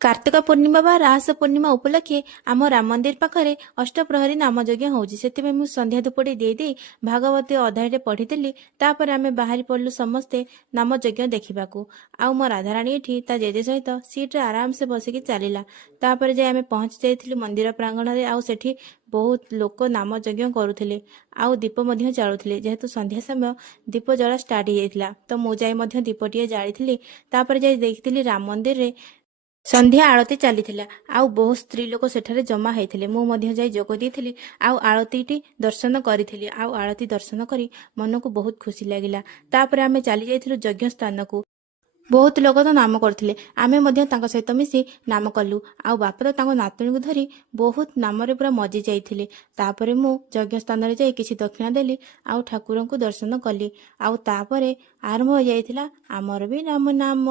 कार्तिक पूर्णिमा बा रास पूर्णिमा उपलक्षे आम राम मंदिर पाखरे अष्टप्रहरी नामयज्ञ होउछि। सेतिमे मु संध्या धूपटी देई भागवती अध्याय पढ़ी तापर आमे बाहरी पड़लु समस्ते नामयज्ञ देखिबाकू। आउ मो राधाराणी एठी ता जेजे सहित सीट्रे आराम से बसिकी चलिला। तापर जे आमे पहुंची जाइथिलु मंदिर प्रांगण रे। आउ सेठी बहुत लोक नामयज्ञ करुथिले आउ दीप मध्य जाळुथिले। जेहेतु संध्या समय दीप जला स्टार्ट हो जाइथिला तो मु जाई मध्य दीपटिए जाळिथिली। तापर जाई देखिथिली राम मंदिर रे संध्या आळती चली आउ बहुत स्त्री लोक सेठारे जमा होते। मुझे जाई जोग दी आउ आळती दर्शन करी आउ आळती दर्शन करी मन को बहुत खुशी लगिला। तापर आमे चली जाइथिलु यज्ञ स्थान को। बहुत लोग तो नाम करथिले आमे मध्य तांको सहित मिसी नाम कलु। आउ बापा तो तांको नातुणी को धरी बहुत नाम रे पूरा मजी जाइथिले। तापरे मु यज्ञ स्थान रे जाई किछि दक्षिणा देली आउ ठाकुर को दर्शन कली। आउ तापरे आरंभ हो जाइथिला आमर भी राम नाम।